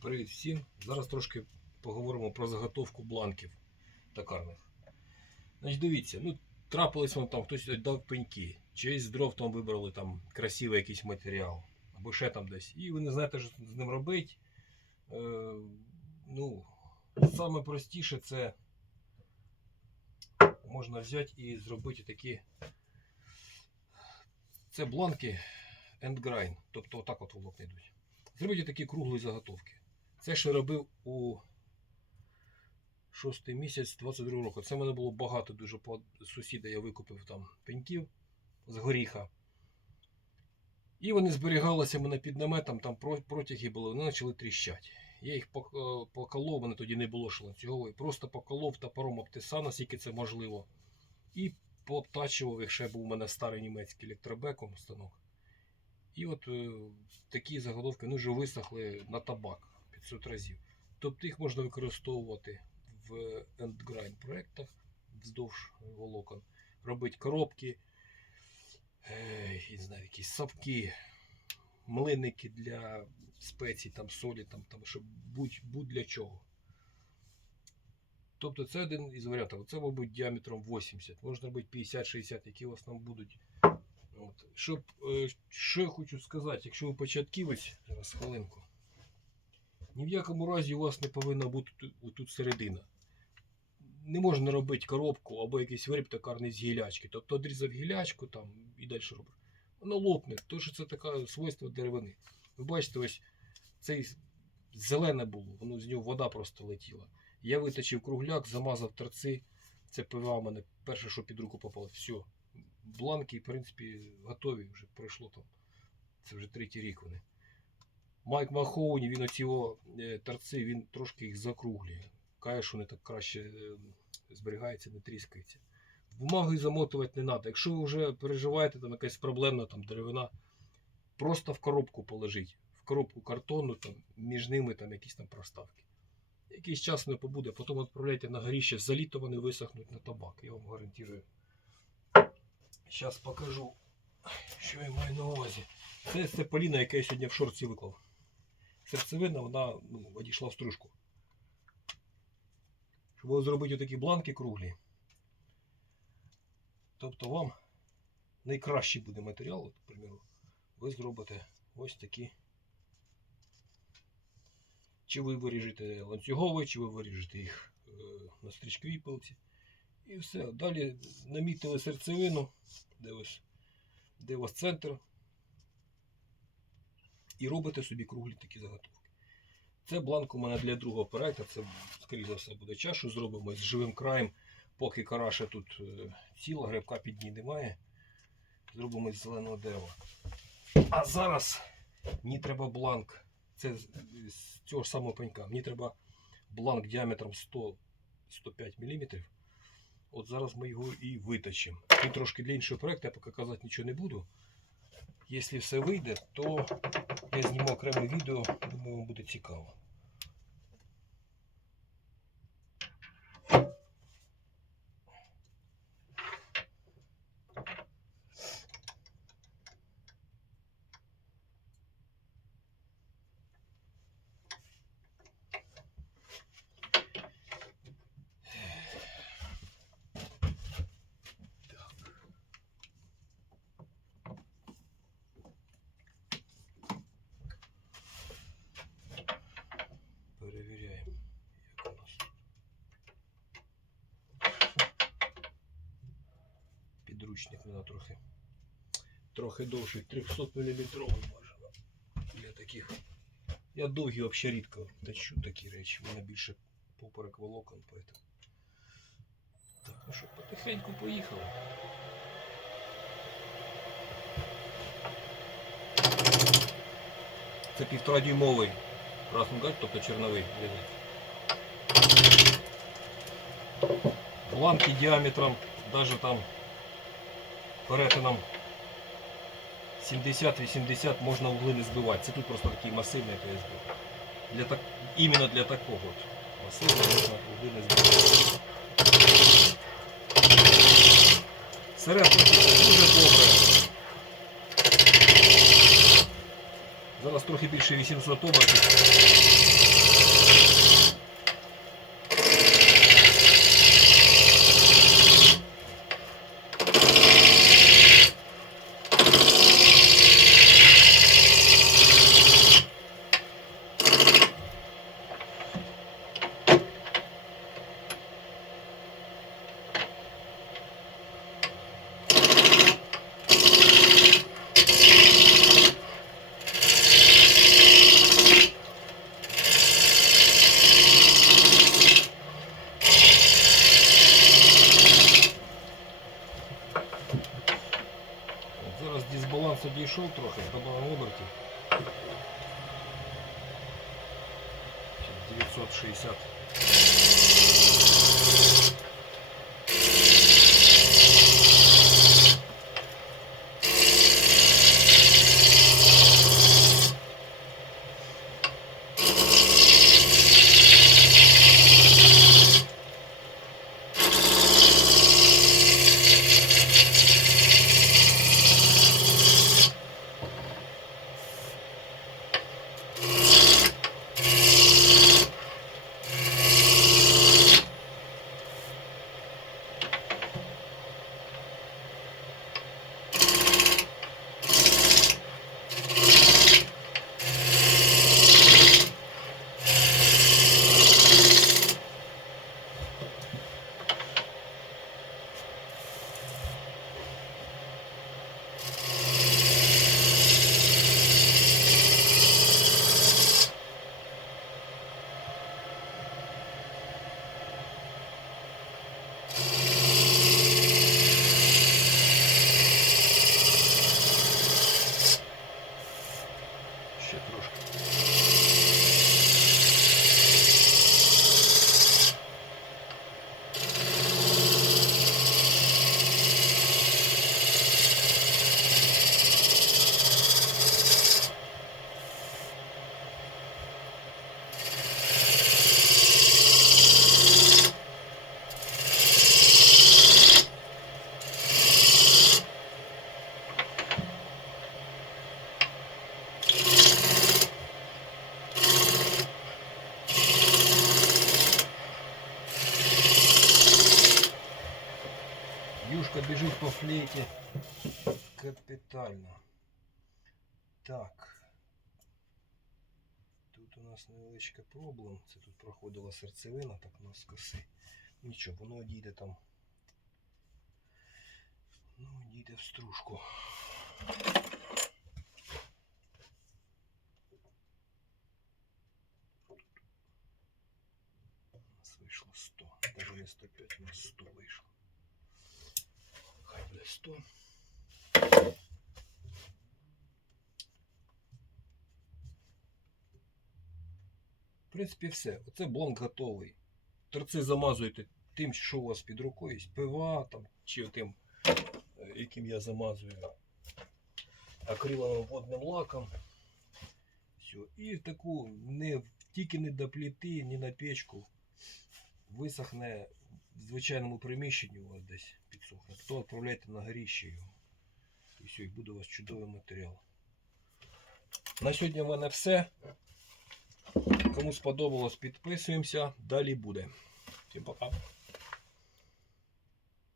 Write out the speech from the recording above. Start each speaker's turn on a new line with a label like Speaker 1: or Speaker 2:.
Speaker 1: Привіт всім. Зараз трошки поговоримо про заготовку бланків токарних. Значить, дивіться, ну трапилось вам там хтось дав пеньки, чиїсь з дров там вибрали там красивий якийсь матеріал, або ще там десь. І ви не знаєте, що з ним робити. Е, ну, саме простіше це можна взяти і зробити такі. Це бланки end grind, тобто отак от волокна йдуть. Зробіть такі круглі заготовки. Це ще робив у шостий місяць 22 року. Це в мене було багато дуже по сусіда. Я викупив там пеньків з горіха. І вони зберігалися мене під наметом, там протяги були, вони почали тріщати. Я їх е, поколов, мене тоді не було шланцюгової, просто поколов топором обтисав, наскільки це можливо. І пообтачував ще був у мене старий німецький електробеком станок. І от е, такі заголовки вони вже висохли на табак 500 разів. Тобто їх можна використовувати в endgrind проєктах вздовж волокон, робити коробки, е, я знаю, якісь сапки, млинники для спецій, там, солі, там, там, щоб будь, будь для чого. Тобто це один із варіантів. Це, мабуть, діаметром 80. Можна робити 50-60, які у вас там будуть. От. Щоб, е, що я хочу сказати, якщо ви початківець, зараз хвилинку. Ні в якому разі у вас не повинна бути тут, тут середина. Не можна робити коробку або якийсь виріб токарний з гілячки. Тобто одрізав гілячку там і далі робиш. Воно лопне, тому що це таке свойство деревини. Ви бачите, ось цей зелене було, воно з нього вода просто летіла. Я виточив кругляк, замазав торці. Це ПВА у мене перше, що під руку попало. Все. Бланки, в принципі, готові, вже пройшло там. Це вже третій рік вони. Майк Махоуні, він оці е, торці, він трошки їх закруглює. Каже, що вони так краще е, зберігаються, не тріскаються. Бумагою замотувати не треба. Якщо ви вже переживаєте, там якась проблемна там, деревина, просто в коробку положіть. В коробку картонну, там, між ними там якісь там проставки. Якийсь час не побуде, потім відправляйте на горіще, за вони висохнуть на табак, я вам гарантую. Зараз покажу, що я маю на увазі. Це цеполіна, яке я сьогодні в шорці виклав. Серцевина, вона ну, одійшла в стружку. Щоб зробити такі бланки круглі. Тобто вам найкращий буде матеріал, от, к ви зробите ось такі. Чи ви виріжете ланцюгові, чи ви виріжете їх е, на стрічковій пилці. І все. Далі намітили серцевину, де ось, де ось центр. І робите собі круглі такі заготовки. Це бланк у мене для другого проекту. Це, скоріше за все, буде чашу. Зробимо з живим краєм, поки караша тут е, ціла, грибка під ній немає. Зробимо з зеленого дерева. А зараз мені треба бланк. Це з, цього ж самого пенька. Мені треба бланк діаметром 100 105 мм. От зараз ми його і виточимо. Він трошки для іншого проекту, я поки казати нічого не буду. Якщо все вийде, то я зніму окреме відео, думаю, буде цікаво. Підручник вона трохи. Трохи довший, 300 мм бажано. Для таких. Я довгі взагалі рідко точу такі речі. У мене більше поперек волокон, поэтому. Так, ну що, потихеньку поїхали. Це півтора дюймовий красногать, тобто черновий дивіться. Бланки діаметром, навіть там перетином 70-80 можна угли не збивати. Це тут просто такий масивний збив. Для так... Іменно для такого масиву можна угли не збивати. Середньо дуже добре. Зараз трохи більше 800 обертів. пішов трохи, добавив обертів. 960 по флейті капітально. Так. Тут у нас невеличка проблем. Це тут проходила серцевина, так у нас коси. Нічого, воно дійде там. Ну, дійде в стружку. У нас вийшло 100. Даже не 105, у нас 100 вийшло. 100. В принципі, все. Оце бланк готовий. Торці замазуєте тим, що у вас під рукою. ПВА там, чи тим, е, яким я замазую акриловим водним лаком. Все. І таку не, тільки не до пліти, ні на печку. Висохне в звичайному приміщенні у вас десь підсохне. Хто відправляйте на горіще його. І все, і буде у вас чудовий матеріал. На сьогодні в мене все. Кому сподобалось, підписуємося. Далі буде. Всім пока.